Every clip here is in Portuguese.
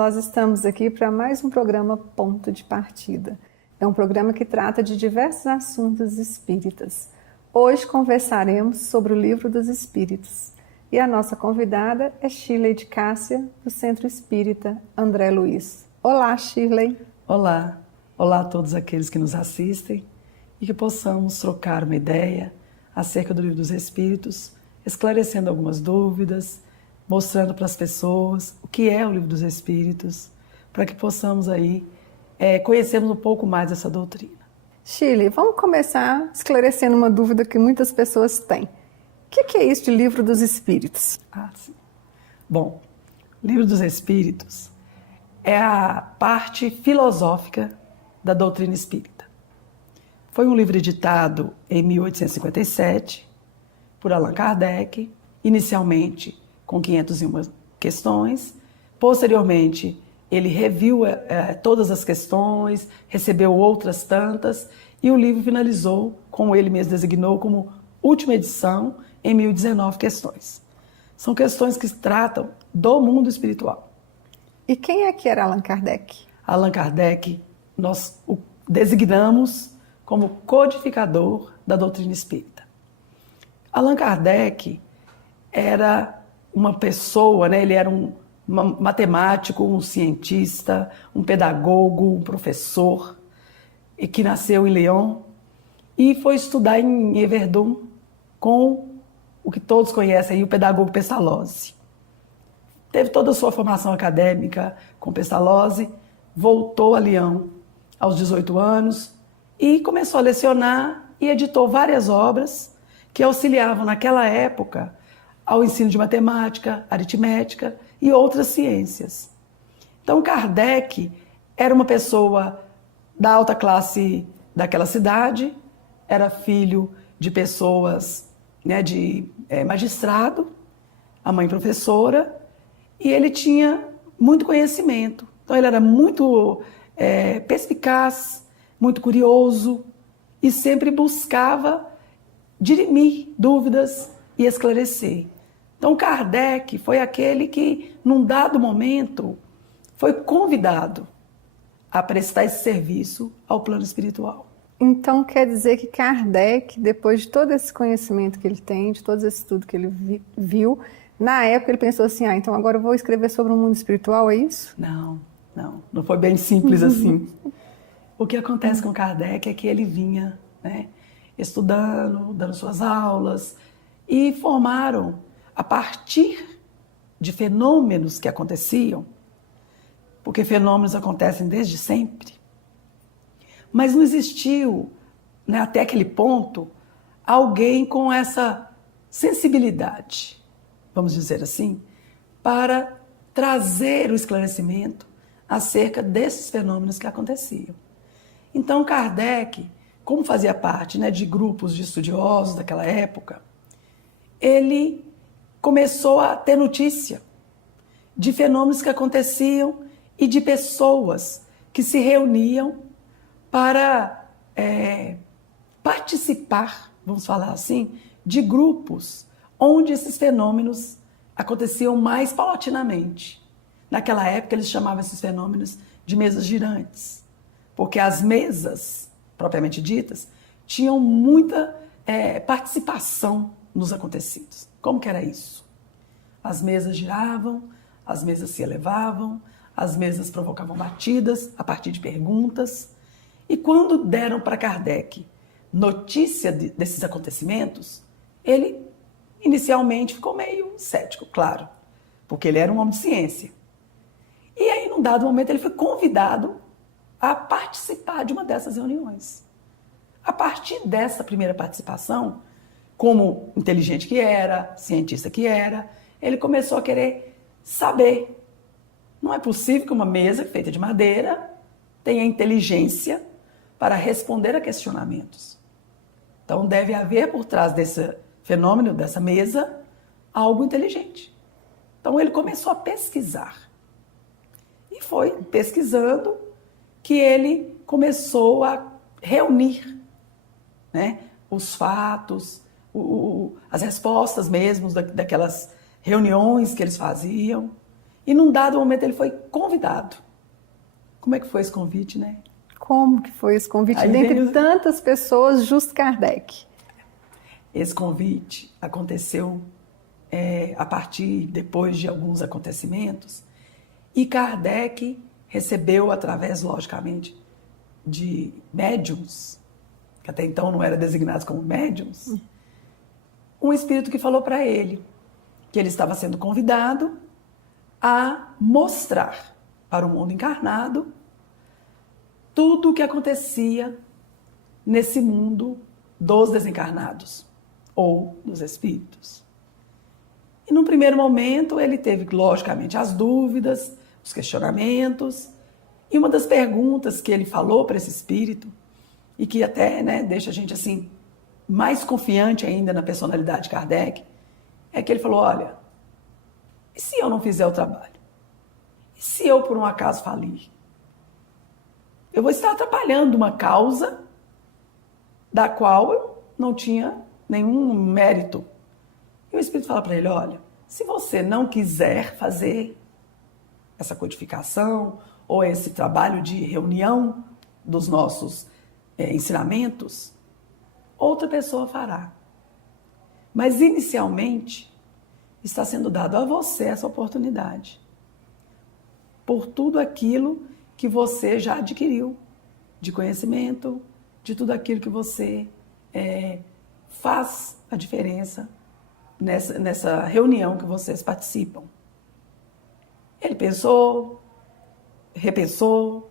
nós estamos aqui para mais um programa Ponto de Partida. É um programa que trata de diversos assuntos espíritas. Hoje conversaremos sobre o Livro dos Espíritos. E a nossa convidada é Shirley de Cássia, do Centro Espírita André Luiz. Olá, Shirley. Olá. Olá a todos aqueles que nos assistem e que possamos trocar uma ideia acerca do Livro dos Espíritos, esclarecendo algumas dúvidas, mostrando para as pessoas o que é o Livro dos Espíritos, para que possamos aí conhecermos um pouco mais dessa doutrina. Shirley, vamos começar esclarecendo uma dúvida que muitas pessoas têm. O que é isso de Livro dos Espíritos? Sim. Bom, o Livro dos Espíritos é a parte filosófica da doutrina espírita. Foi um livro editado em 1857 por Allan Kardec, inicialmente com 501 questões. Posteriormente, ele reviu todas as questões, recebeu outras tantas, e o livro finalizou, como ele mesmo designou, como última edição, em 1019 questões. São questões que tratam do mundo espiritual. E quem é que era Allan Kardec? Allan Kardec, nós o designamos como codificador da doutrina espírita. Allan Kardec era uma pessoa, ele era um matemático, um cientista, um pedagogo, um professor, e que nasceu em Lyon e foi estudar em Yverdon com o que todos conhecem aí, o pedagogo Pestalozzi. Teve toda a sua formação acadêmica com Pestalozzi, voltou a Lyon aos 18 anos e começou a lecionar e editou várias obras que auxiliavam naquela época ao ensino de matemática, aritmética e outras ciências. Então, Kardec era uma pessoa da alta classe daquela cidade, era filho de pessoas, de magistrado, a mãe professora, e ele tinha muito conhecimento. Então, ele era muito perspicaz, muito curioso e sempre buscava dirimir dúvidas e esclarecer. Então, Kardec foi aquele que, num dado momento, foi convidado a prestar esse serviço ao plano espiritual. Então, quer dizer que Kardec, depois de todo esse conhecimento que ele tem, de todo esse estudo que ele viu, na época ele pensou assim, então agora eu vou escrever sobre o mundo espiritual, é isso? Não foi bem simples assim. O que acontece com Kardec é que ele vinha, estudando, dando suas aulas, e formaram, a partir de fenômenos que aconteciam, porque fenômenos acontecem desde sempre, mas não existiu, até aquele ponto, alguém com essa sensibilidade, vamos dizer assim, para trazer o esclarecimento acerca desses fenômenos que aconteciam. Então, Kardec, como fazia parte de grupos de estudiosos daquela época, ele começou a ter notícia de fenômenos que aconteciam e de pessoas que se reuniam para participar, vamos falar assim, de grupos onde esses fenômenos aconteciam mais paulatinamente. Naquela época, eles chamavam esses fenômenos de mesas girantes, porque as mesas, propriamente ditas, tinham muita participação nos acontecidos. Como que era isso? As mesas giravam, as mesas se elevavam, as mesas provocavam batidas a partir de perguntas. E quando deram para Kardec notícia desses acontecimentos, ele inicialmente ficou meio cético, claro, porque ele era um homem de ciência. E aí, num dado momento, ele foi convidado a participar de uma dessas reuniões. A partir dessa primeira participação, como inteligente que era, cientista que era, ele começou a querer saber. Não é possível que uma mesa feita de madeira tenha inteligência para responder a questionamentos. Então, deve haver por trás desse fenômeno, dessa mesa, algo inteligente. Então, ele começou a pesquisar. E foi pesquisando que ele começou a reunir os fatos, as respostas mesmo daquelas reuniões que eles faziam. E num dado momento ele foi convidado. Como é que foi esse convite, né? Como que foi esse convite? Dentre tantas pessoas, justo Kardec. Esse convite aconteceu a partir, depois de alguns acontecimentos, e Kardec recebeu, através, logicamente, de médiums, que até então não eram designados como médiums, um espírito que falou para ele que ele estava sendo convidado a mostrar para o mundo encarnado tudo o que acontecia nesse mundo dos desencarnados ou dos espíritos. E num primeiro momento ele teve, logicamente, as dúvidas, os questionamentos, e uma das perguntas que ele falou para esse espírito, e que até, né, deixa a gente assim mais confiante ainda na personalidade de Kardec, é que ele falou: olha, e se eu não fizer o trabalho? E se eu, por um acaso, falir? Eu vou estar atrapalhando uma causa da qual eu não tinha nenhum mérito. E o Espírito fala para ele: olha, se você não quiser fazer essa codificação ou esse trabalho de reunião dos nossos ensinamentos, outra pessoa fará. Mas, inicialmente, está sendo dado a você essa oportunidade. Por tudo aquilo que você já adquiriu de conhecimento, de tudo aquilo que você faz a diferença nessa reunião que vocês participam. Ele pensou, repensou,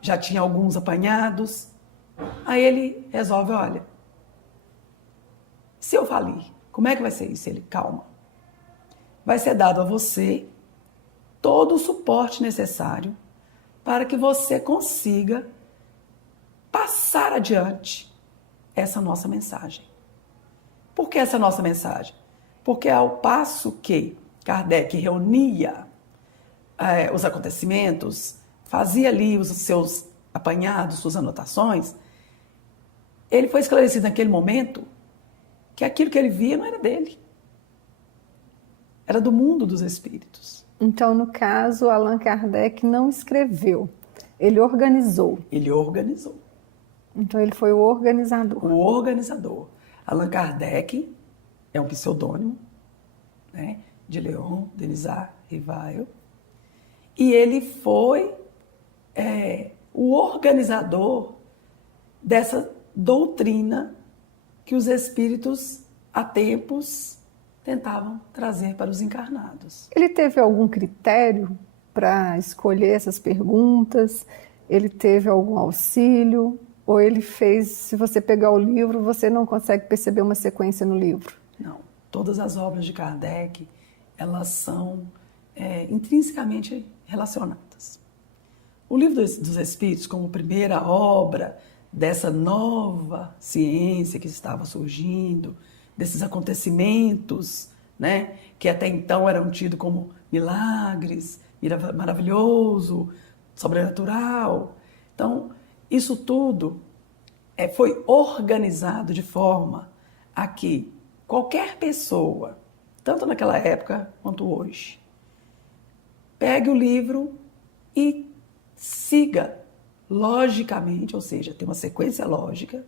já tinha alguns apanhados. Aí ele resolve: olha, se eu falir, como é que vai ser isso? Ele: calma. Vai ser dado a você todo o suporte necessário para que você consiga passar adiante essa nossa mensagem. Por que essa nossa mensagem? Porque ao passo que Kardec reunia os acontecimentos, fazia ali os seus apanhados, suas anotações, ele foi esclarecido naquele momento que aquilo que ele via não era dele. Era do mundo dos espíritos. Então, no caso, Allan Kardec não escreveu, ele organizou. Ele organizou. Então, ele foi o organizador. O organizador. Allan Kardec é um pseudônimo, né, de Leon Denisard Rivail, e ele foi o organizador dessa doutrina que os espíritos, há tempos, tentavam trazer para os encarnados. Ele teve algum critério para escolher essas perguntas? Ele teve algum auxílio? Ou ele fez, se você pegar o livro, você não consegue perceber uma sequência no livro? Não. Todas as obras de Kardec, elas são intrinsecamente relacionadas. O Livro dos Espíritos, como primeira obra dessa nova ciência que estava surgindo, desses acontecimentos, né, que até então eram tidos como milagres, maravilhoso, sobrenatural. Então, isso tudo foi organizado de forma a que qualquer pessoa, tanto naquela época quanto hoje, pegue o livro e siga logicamente, ou seja, tem uma sequência lógica,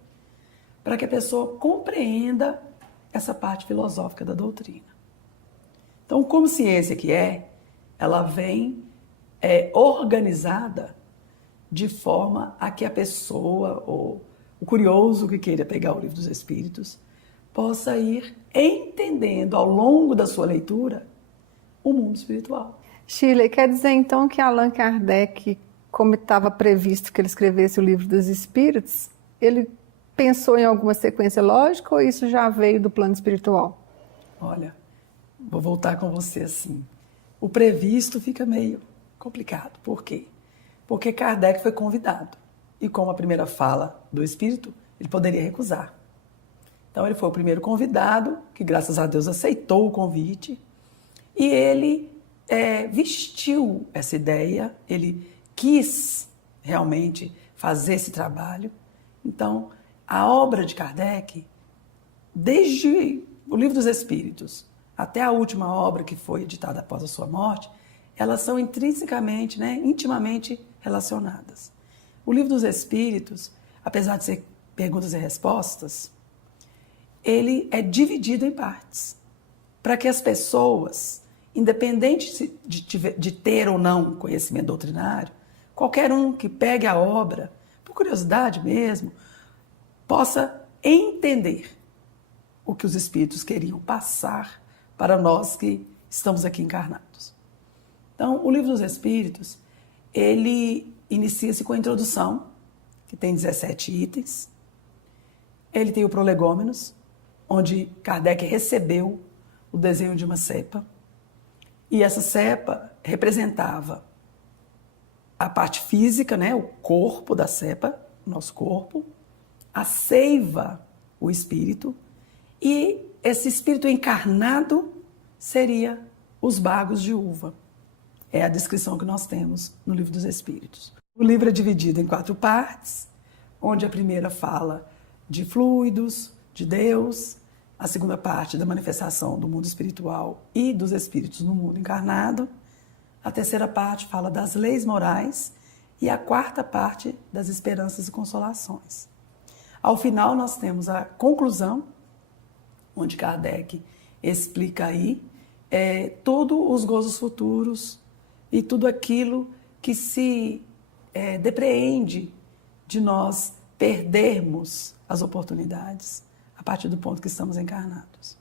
para que a pessoa compreenda essa parte filosófica da doutrina. Então, como ciência que ela vem organizada de forma a que a pessoa, ou o curioso que queira pegar o Livro dos Espíritos, possa ir entendendo ao longo da sua leitura o mundo espiritual. Shirley, quer dizer então que Allan Kardec, como estava previsto que ele escrevesse o Livro dos Espíritos, ele pensou em alguma sequência lógica ou isso já veio do plano espiritual? Olha, vou voltar com você assim. O previsto fica meio complicado. Por quê? Porque Kardec foi convidado. E como a primeira fala do Espírito, ele poderia recusar. Então ele foi o primeiro convidado, que graças a Deus aceitou o convite, e ele vestiu essa ideia, ele quis realmente fazer esse trabalho. Então, a obra de Kardec, desde o Livro dos Espíritos até a última obra que foi editada após a sua morte, elas são intrinsecamente, né, intimamente relacionadas. O Livro dos Espíritos, apesar de ser perguntas e respostas, ele é dividido em partes, para que as pessoas, independente de ter ou não conhecimento doutrinário, qualquer um que pegue a obra, por curiosidade mesmo, possa entender o que os Espíritos queriam passar para nós que estamos aqui encarnados. Então, o Livro dos Espíritos, ele inicia-se com a introdução, que tem 17 itens. Ele tem o Prolegômenos, onde Kardec recebeu o desenho de uma cepa. E essa cepa representava a parte física, né, o corpo da cepa, nosso corpo, a seiva, o espírito, e esse espírito encarnado seria os bagos de uva. É a descrição que nós temos no Livro dos Espíritos. O livro é dividido em 4 partes, onde a primeira fala de fluidos, de Deus, a segunda parte da manifestação do mundo espiritual e dos espíritos no mundo encarnado, a terceira parte fala das leis morais e a quarta parte das esperanças e consolações. Ao final nós temos a conclusão, onde Kardec explica aí todos os gozos futuros e tudo aquilo que se depreende de nós perdermos as oportunidades a partir do ponto que estamos encarnados.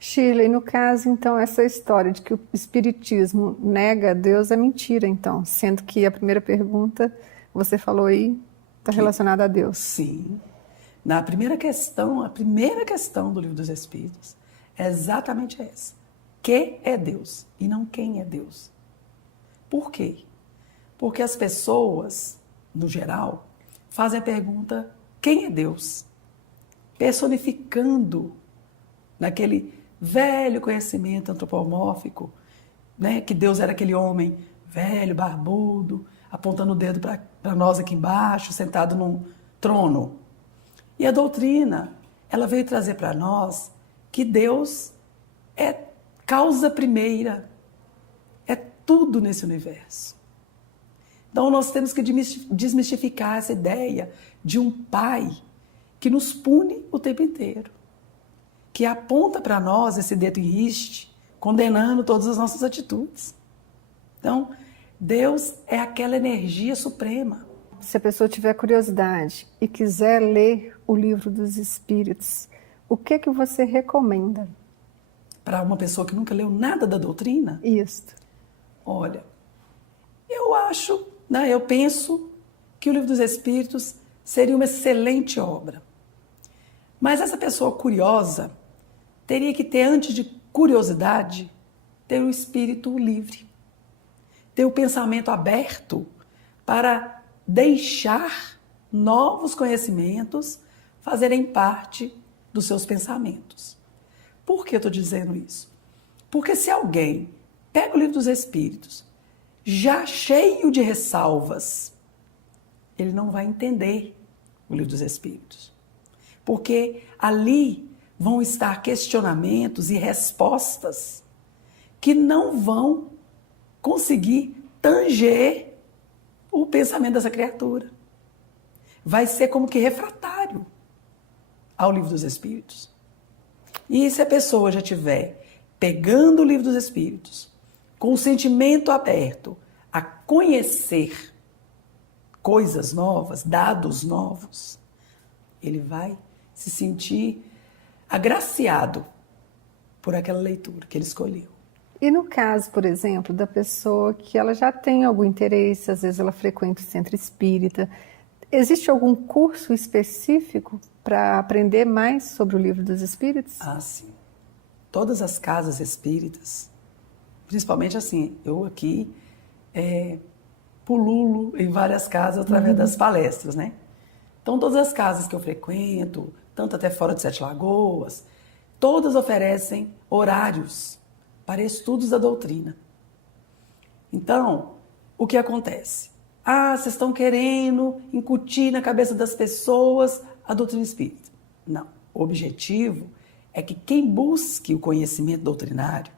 Shirley, no caso, então, essa história de que o Espiritismo nega Deus é mentira, então, sendo que a primeira pergunta, você falou aí, está relacionada a Deus. Sim. Na primeira questão, a primeira questão do Livro dos Espíritos é exatamente essa. Que é Deus e não quem é Deus. Por quê? Porque as pessoas, no geral, fazem a pergunta, quem é Deus? Personificando naquele velho conhecimento antropomórfico, né, que Deus era aquele homem velho, barbudo, apontando o dedo para nós aqui embaixo, sentado num trono. E a doutrina, ela veio trazer para nós que Deus é causa primeira, é tudo nesse universo. Então nós temos que desmistificar essa ideia de um pai que nos pune o tempo inteiro, que aponta para nós esse dedo em riste, condenando todas as nossas atitudes. Então, Deus é aquela energia suprema. Se a pessoa tiver curiosidade e quiser ler o Livro dos Espíritos, o que você recomenda? Para uma pessoa que nunca leu nada da doutrina? Isso. Olha, eu penso que o Livro dos Espíritos seria uma excelente obra. Mas essa pessoa curiosa teria que ter, antes de curiosidade, ter o espírito livre, ter o pensamento aberto para deixar novos conhecimentos fazerem parte dos seus pensamentos. Por que eu estou dizendo isso? Porque se alguém pega o Livro dos Espíritos já cheio de ressalvas, ele não vai entender o Livro dos Espíritos. Porque ali vão estar questionamentos e respostas que não vão conseguir tanger o pensamento dessa criatura. Vai ser como que refratário ao Livro dos Espíritos. E se a pessoa já estiver pegando o Livro dos Espíritos, com o sentimento aberto a conhecer coisas novas, dados novos, ele vai se sentir agraciado por aquela leitura que ele escolheu. E no caso, por exemplo, da pessoa que ela já tem algum interesse, às vezes ela frequenta o centro espírita, existe algum curso específico para aprender mais sobre o Livro dos Espíritos? Ah, sim. Todas as casas espíritas, principalmente assim, eu aqui pululo em várias casas através das palestras, né? Então, todas as casas que eu frequento, tanto até fora de Sete Lagoas, todas oferecem horários para estudos da doutrina. Então, o que acontece? Vocês estão querendo incutir na cabeça das pessoas a doutrina espírita. Não. O objetivo é que quem busque o conhecimento doutrinário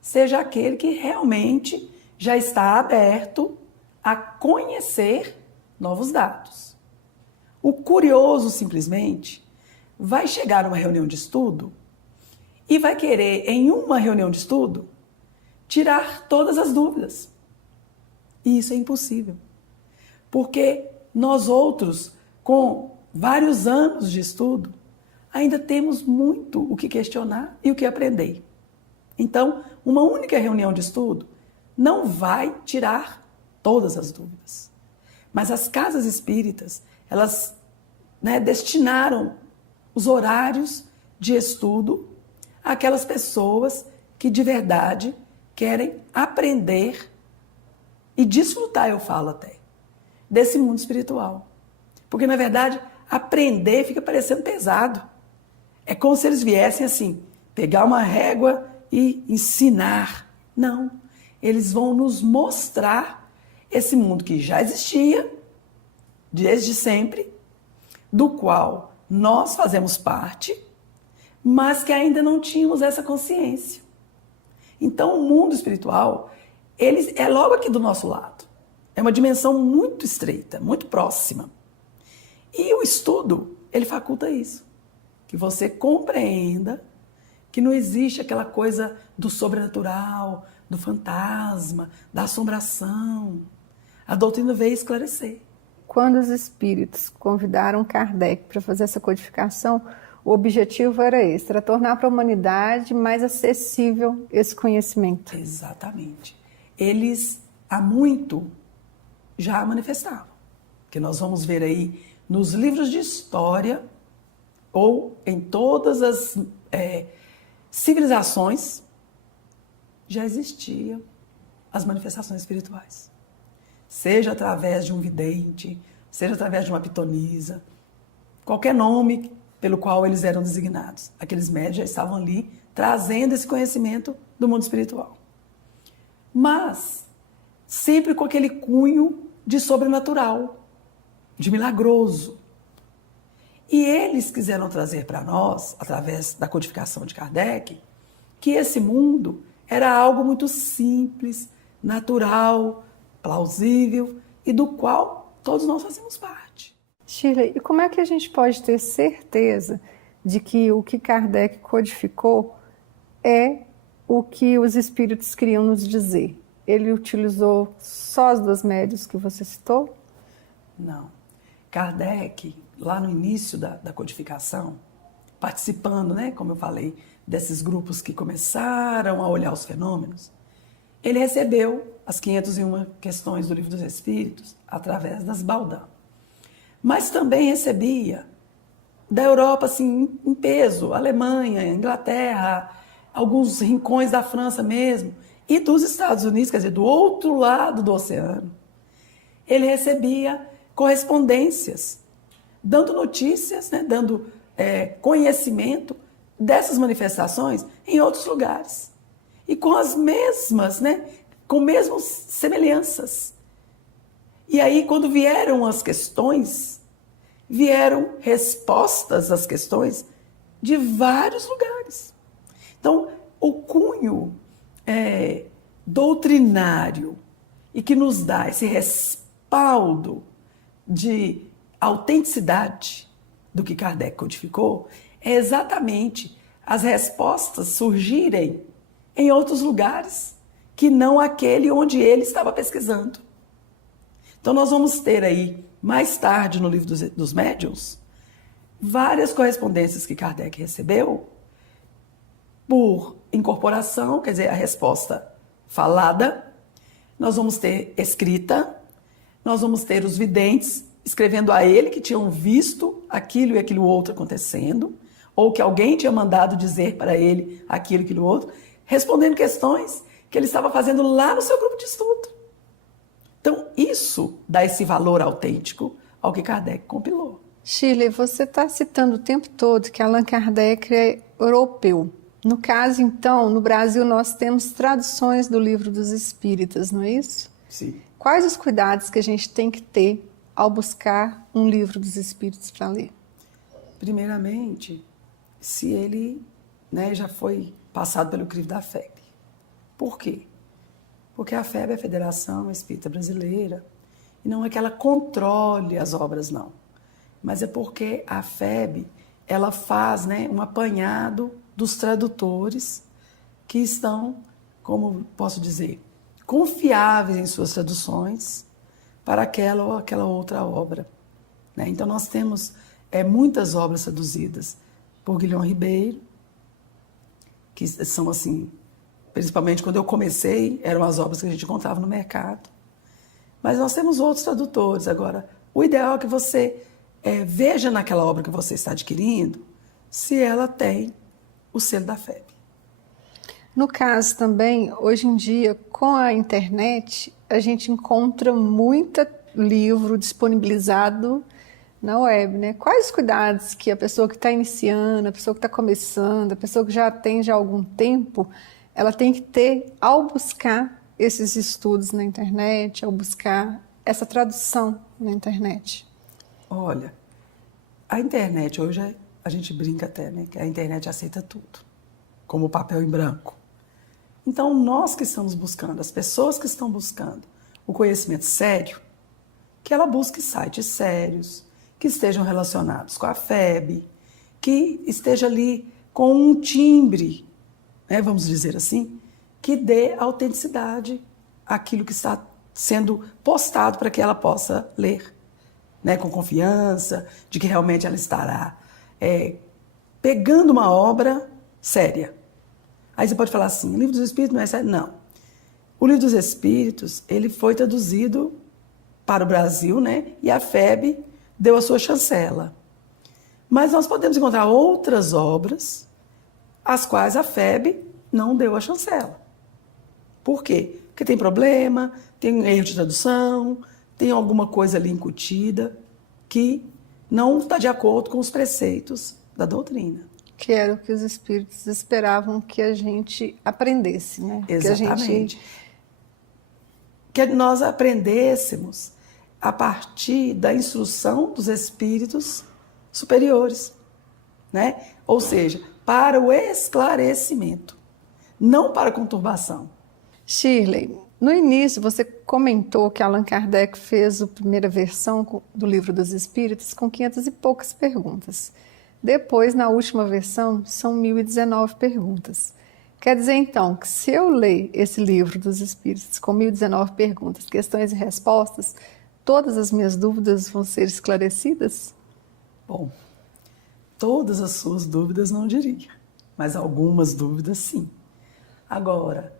seja aquele que realmente já está aberto a conhecer novos dados. O curioso, simplesmente, vai chegar numa reunião de estudo e vai querer, em uma reunião de estudo, tirar todas as dúvidas. E isso é impossível. Porque nós outros, com vários anos de estudo, ainda temos muito o que questionar e o que aprender. Então, uma única reunião de estudo não vai tirar todas as dúvidas. Mas as casas espíritas, elas destinaram os horários de estudo àquelas pessoas que de verdade querem aprender e desfrutar, eu falo até, desse mundo espiritual. Porque, na verdade, aprender fica parecendo pesado. É como se eles viessem assim, pegar uma régua e ensinar. Não, eles vão nos mostrar esse mundo que já existia, desde sempre, do qual nós fazemos parte, mas que ainda não tínhamos essa consciência. Então, o mundo espiritual, ele é logo aqui do nosso lado. É uma dimensão muito estreita, muito próxima. E o estudo, ele faculta isso. Que você compreenda que não existe aquela coisa do sobrenatural, do fantasma, da assombração. A doutrina veio esclarecer. Quando os espíritos convidaram Kardec para fazer essa codificação, o objetivo era esse, era tornar para a humanidade mais acessível esse conhecimento. Exatamente. Eles, há muito, já manifestavam. Que nós vamos ver aí nos livros de história ou em todas as civilizações, já existiam as manifestações espirituais. Seja através de um vidente, seja através de uma pitonisa, qualquer nome pelo qual eles eram designados. Aqueles médios já estavam ali trazendo esse conhecimento do mundo espiritual. Mas sempre com aquele cunho de sobrenatural, de milagroso. E eles quiseram trazer para nós, através da codificação de Kardec, que esse mundo era algo muito simples, natural, plausível e do qual todos nós fazemos parte. Shirley, e como é que a gente pode ter certeza de que o que Kardec codificou é o que os espíritos queriam nos dizer? Ele utilizou só as duas médias que você citou? Não. Kardec, lá no início da codificação, participando, como eu falei, desses grupos que começaram a olhar os fenômenos, ele recebeu as 501 questões do Livro dos Espíritos através das Baldã. Mas também recebia da Europa, assim, em peso, Alemanha, Inglaterra, alguns rincões da França mesmo, e dos Estados Unidos, quer dizer, do outro lado do oceano. Ele recebia correspondências, dando notícias, dando conhecimento dessas manifestações em outros lugares. E com as mesmas, com mesmas semelhanças. E aí, quando vieram as questões, vieram respostas às questões de vários lugares. Então, o cunho doutrinário e que nos dá esse respaldo de autenticidade do que Kardec codificou é exatamente as respostas surgirem em outros lugares que não aquele onde ele estava pesquisando. Então nós vamos ter aí, mais tarde no livro dos médiuns, várias correspondências que Kardec recebeu por incorporação, quer dizer, a resposta falada, nós vamos ter escrita, nós vamos ter os videntes escrevendo a ele que tinham visto aquilo e aquilo outro acontecendo, ou que alguém tinha mandado dizer para ele aquilo e aquilo outro, respondendo questões que ele estava fazendo lá no seu grupo de estudo. Então, isso dá esse valor autêntico ao que Kardec compilou. Shirley, você está citando o tempo todo que Allan Kardec é europeu. No caso, então, no Brasil nós temos traduções do Livro dos Espíritas, não é isso? Sim. Quais os cuidados que a gente tem que ter ao buscar um Livro dos Espíritos para ler? Primeiramente, se ele já foi passado pelo crivo da febre. Por quê? Porque a FEB é a Federação Espírita Brasileira, e não é que ela controle as obras, não. Mas é porque a FEB, ela faz, né, um apanhado dos tradutores que estão, como posso dizer, confiáveis em suas traduções para aquela ou aquela outra obra, né? Então, nós temos muitas obras traduzidas por Guilherme Ribeiro, que são assim, principalmente quando eu comecei, eram as obras que a gente encontrava no mercado. Mas nós temos outros tradutores. Agora, o ideal é que você veja naquela obra que você está adquirindo se ela tem o selo da FEB. No caso também, hoje em dia, com a internet, a gente encontra muito livro disponibilizado na web, né? Quais os cuidados que a pessoa que está iniciando, a pessoa que está começando, a pessoa que já tem já algum tempo, ela tem que ter ao buscar esses estudos na internet, ao buscar essa tradução na internet? Olha, a internet hoje, a gente brinca até, né? Que a internet aceita tudo, como papel em branco. Então, nós que estamos buscando, as pessoas que estão buscando o conhecimento sério, que ela busque sites sérios, que estejam relacionados com a FEB, que esteja ali com um timbre, né, vamos dizer assim, que dê autenticidade àquilo que está sendo postado para que ela possa ler, né, com confiança, de que realmente ela estará pegando uma obra séria. Aí você pode falar assim, o Livro dos Espíritos não é sério? Não. O Livro dos Espíritos, ele foi traduzido para o Brasil, né? E a FEB deu a sua chancela. Mas nós podemos encontrar outras obras as quais a FEB não deu a chancela. Por quê? Porque tem problema, tem um erro de tradução, tem alguma coisa ali incutida que não está de acordo com os preceitos da doutrina. Que era o que os espíritos esperavam que a gente aprendesse, né? Exatamente. Que nós aprendêssemos a partir da instrução dos espíritos superiores, né? Ou seja, para o esclarecimento, não para a conturbação. Shirley, no início você comentou que Allan Kardec fez a primeira versão do Livro dos Espíritos com 500 e poucas perguntas. Depois, na última versão, são 1019 perguntas. Quer dizer, então, que se eu ler esse Livro dos Espíritos com 1019 perguntas, questões e respostas, todas as minhas dúvidas vão ser esclarecidas? Bom, todas as suas dúvidas não diria, mas algumas dúvidas sim. Agora,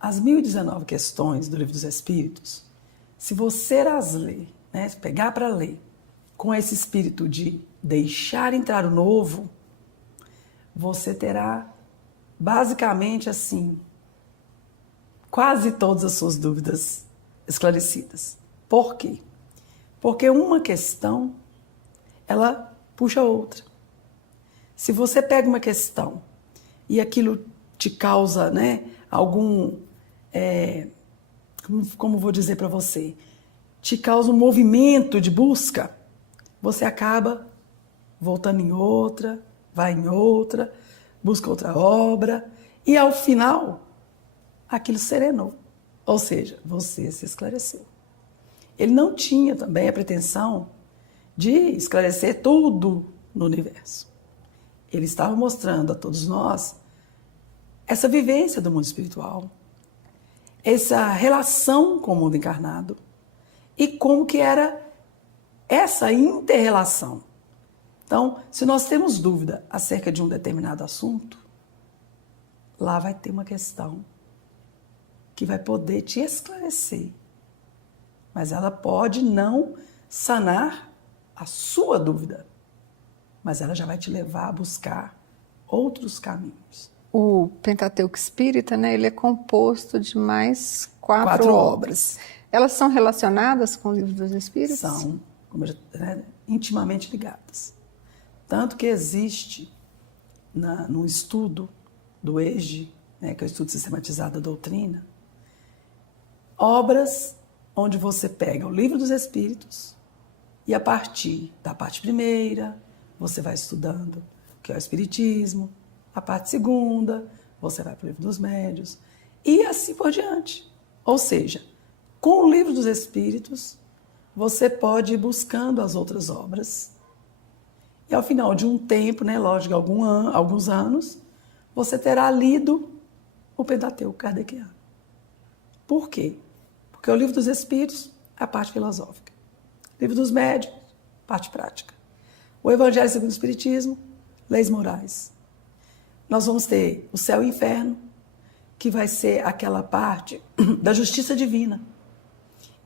as 1019 questões do Livro dos Espíritos, se você as ler, né, se pegar para ler, com esse espírito de deixar entrar o novo, você terá basicamente assim, quase todas as suas dúvidas esclarecidas. Por quê? Porque uma questão, ela puxa outra. Se você pega uma questão e aquilo te causa, né, algum, como vou dizer para você, te causa um movimento de busca, você acaba voltando em outra, vai em outra, busca outra obra, e ao final, aquilo serenou. Ou seja, você se esclareceu. Ele não tinha também a pretensão de esclarecer tudo no universo. Ele estava mostrando a todos nós essa vivência do mundo espiritual, essa relação com o mundo encarnado e como que era essa inter-relação. Então, se nós temos dúvida acerca de um determinado assunto, lá vai ter uma questão que vai poder te esclarecer. Mas ela pode não sanar a sua dúvida, mas ela já vai te levar a buscar outros caminhos. O Pentateuco Espírita, né, ele é composto de mais quatro obras. Elas são relacionadas com o Livro dos Espíritos? São, intimamente ligadas. Tanto que existe no estudo do ESG, né, que é o estudo sistematizado da doutrina, obras onde você pega o Livro dos Espíritos e a partir da parte primeira, você vai estudando o que é o Espiritismo, a parte segunda, você vai para o Livro dos Médiuns e assim por diante. Ou seja, com o Livro dos Espíritos, você pode ir buscando as outras obras. E ao final de um tempo, né, lógico, alguns anos, você terá lido o Pentateuco kardeciano. Por quê? Porque o Livro dos Espíritos é a parte filosófica. O Livro dos Médiuns, parte prática. O Evangelho segundo o Espiritismo, leis morais. Nós vamos ter o céu e o inferno, que vai ser aquela parte da justiça divina.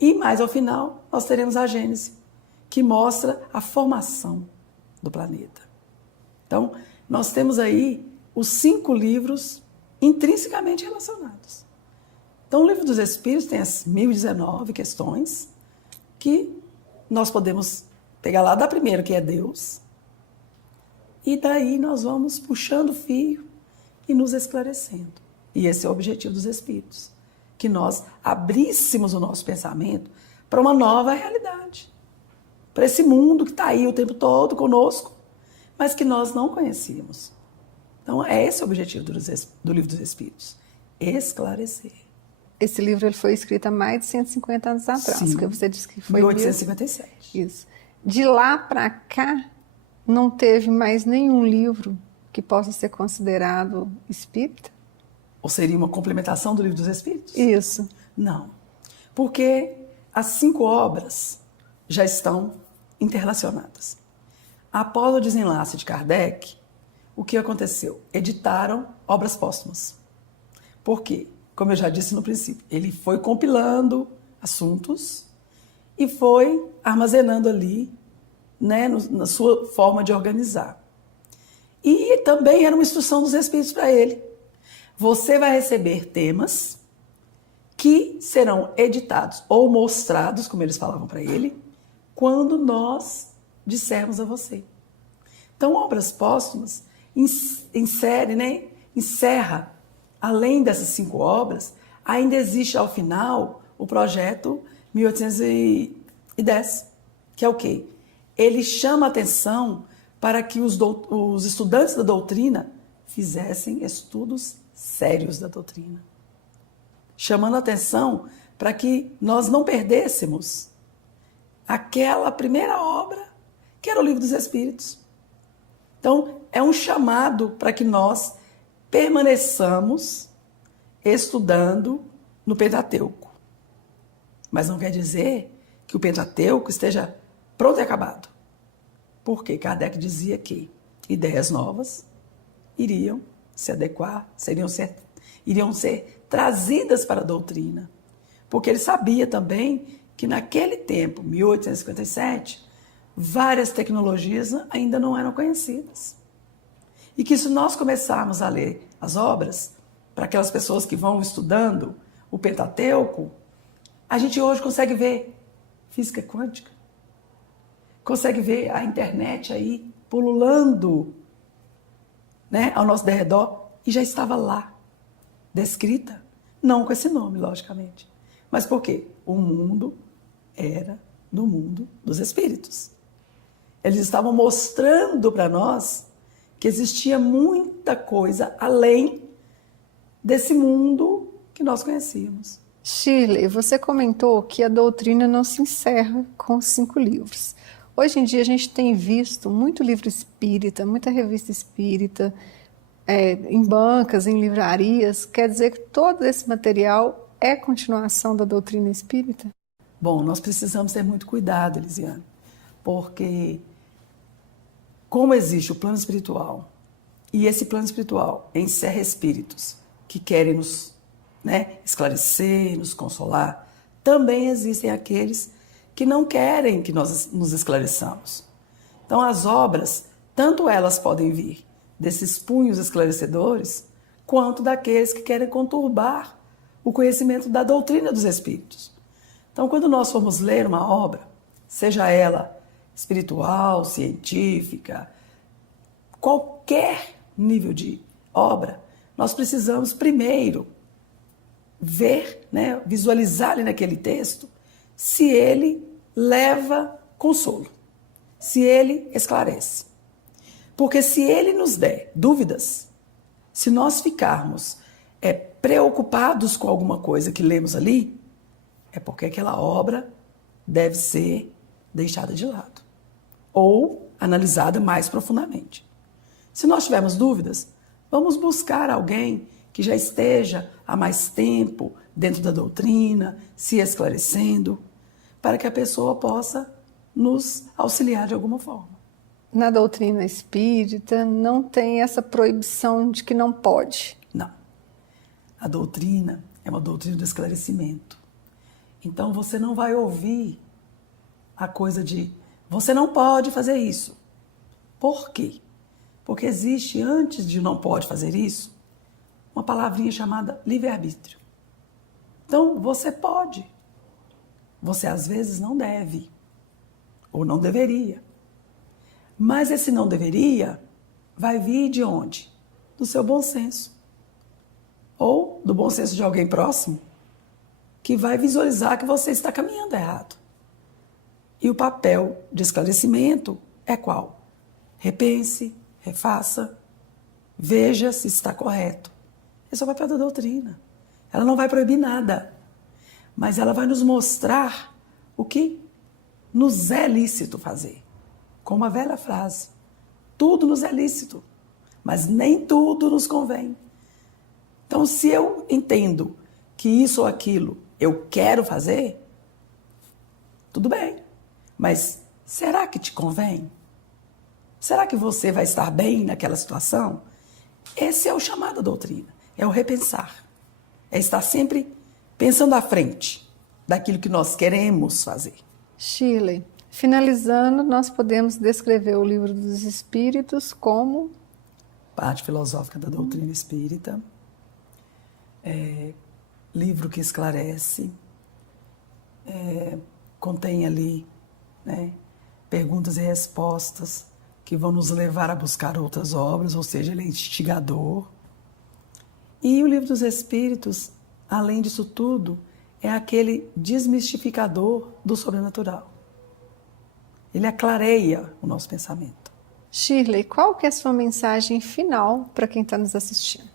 E mais ao final, nós teremos a Gênese, que mostra a formação do planeta. Então, nós temos aí os 5 livros intrinsecamente relacionados. Então, o Livro dos Espíritos tem as 1019 questões que nós podemos pegar lá da primeira, que é Deus, e daí nós vamos puxando o fio e nos esclarecendo. E esse é o objetivo dos Espíritos, que nós abríssemos o nosso pensamento para uma nova realidade, para esse mundo que está aí o tempo todo conosco, mas que nós não conhecíamos. Então, é esse o objetivo do Livro dos Espíritos, esclarecer. Esse livro ele foi escrito há mais de 150 anos atrás, Sim, porque você disse que foi 1857. Isso. De lá para cá, não teve mais nenhum livro que possa ser considerado espírita? Ou seria uma complementação do Livro dos Espíritos? Isso. Não, porque as 5 obras já estão interrelacionadas. Após o desenlace de Kardec, o que aconteceu? Editaram obras póstumas. Por quê? Como eu já disse no princípio, ele foi compilando assuntos e foi armazenando ali, né, na sua forma de organizar. E também era uma instrução dos Espíritos para ele. Você vai receber temas que serão editados ou mostrados, como eles falavam para ele, quando nós dissermos a você. Então, obras póstumas encerra, além dessas 5 obras, ainda existe ao final o projeto 1810, que é o quê? Ele chama a atenção para que os estudantes da doutrina fizessem estudos sérios da doutrina, chamando a atenção para que nós não perdêssemos aquela primeira obra, que era o Livro dos Espíritos. Então, é um chamado para que nós permaneçamos estudando no Pentateuco. Mas não quer dizer que o Pentateuco esteja pronto e acabado. Porque Kardec dizia que ideias novas iriam se adequar, iriam ser trazidas para a doutrina. Porque ele sabia também que naquele tempo, 1857, várias tecnologias ainda não eram conhecidas. E que se nós começarmos a ler as obras, para aquelas pessoas que vão estudando o Pentateuco, a gente hoje consegue ver física quântica, consegue ver a internet aí pululando, né, ao nosso derredor, e já estava lá, descrita, não com esse nome, logicamente. Mas por quê? O mundo era do mundo dos espíritos. Eles estavam mostrando para nós que existia muita coisa além desse mundo que nós conhecíamos. Shirley, você comentou que a doutrina não se encerra com os 5 livros. Hoje em dia a gente tem visto muito livro espírita, muita revista espírita, em bancas, em livrarias. Quer dizer que todo esse material é continuação da doutrina espírita? Bom, nós precisamos ter muito cuidado, Elisiane, porque como existe o plano espiritual, e esse plano espiritual encerra espíritos que querem nos, né, esclarecer, nos consolar, também existem aqueles que não querem que nós nos esclareçamos. Então, as obras, tanto elas podem vir desses punhos esclarecedores, quanto daqueles que querem conturbar o conhecimento da doutrina dos espíritos. Então, quando nós formos ler uma obra, seja ela espiritual, científica, qualquer nível de obra, nós precisamos primeiro ver, né, visualizar ali naquele texto, se ele leva consolo, se ele esclarece. Porque se ele nos der dúvidas, se nós ficarmos preocupados com alguma coisa que lemos ali, é porque aquela obra deve ser deixada de lado ou analisada mais profundamente. Se nós tivermos dúvidas, vamos buscar alguém que já esteja há mais tempo dentro da doutrina, se esclarecendo, para que a pessoa possa nos auxiliar de alguma forma. Na doutrina espírita não tem essa proibição de que não pode. Não. A doutrina é uma doutrina do esclarecimento. Então você não vai ouvir a coisa de você não pode fazer isso. Por quê? Porque existe, antes de não pode fazer isso, uma palavrinha chamada livre-arbítrio. Então você pode. Você às vezes não deve. Ou não deveria. Mas esse não deveria vai vir de onde? Do seu bom senso. Ou do bom senso de alguém próximo que vai visualizar que você está caminhando errado. E o papel de esclarecimento é qual? Repense, refaça, veja se está correto. Esse é o papel da doutrina. Ela não vai proibir nada, mas ela vai nos mostrar o que nos é lícito fazer. Como a velha frase, tudo nos é lícito, mas nem tudo nos convém. Então, se eu entendo que isso ou aquilo eu quero fazer, tudo bem, mas será que te convém? Será que você vai estar bem naquela situação? Esse é o chamado da doutrina, é o repensar, é estar sempre pensando à frente daquilo que nós queremos fazer. Shirley, finalizando, nós podemos descrever o Livro dos Espíritos como parte filosófica da doutrina espírita, livro que esclarece, contém ali, né, perguntas e respostas que vão nos levar a buscar outras obras, ou seja, ele é instigador. E o Livro dos Espíritos, além disso tudo, é aquele desmistificador do sobrenatural. Ele aclareia o nosso pensamento. Shirley, qual que é a sua mensagem final para quem está nos assistindo?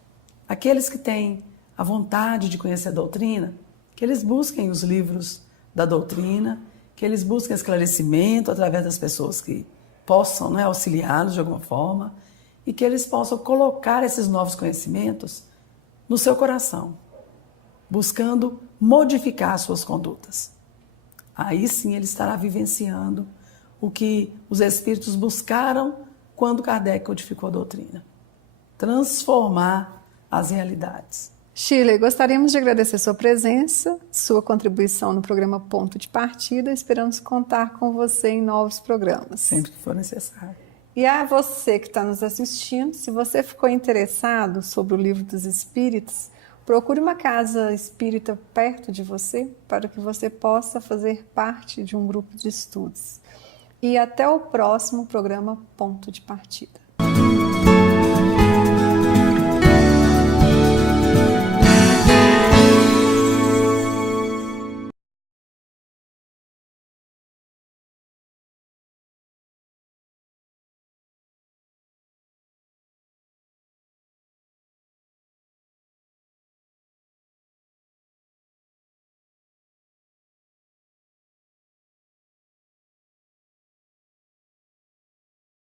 Aqueles que têm a vontade de conhecer a doutrina, que eles busquem os livros da doutrina, que eles busquem esclarecimento através das pessoas que possam, né, auxiliá-los de alguma forma e que eles possam colocar esses novos conhecimentos no seu coração, buscando modificar suas condutas. Aí sim ele estará vivenciando o que os espíritos buscaram quando Kardec codificou a doutrina. Transformar as realidades. Shirley, gostaríamos de agradecer sua presença, sua contribuição no programa Ponto de Partida. Esperamos contar com você em novos programas. Sempre que for necessário. E a você que está nos assistindo, se você ficou interessado sobre o Livro dos Espíritos, procure uma casa espírita perto de você para que você possa fazer parte de um grupo de estudos. E até o próximo programa Ponto de Partida.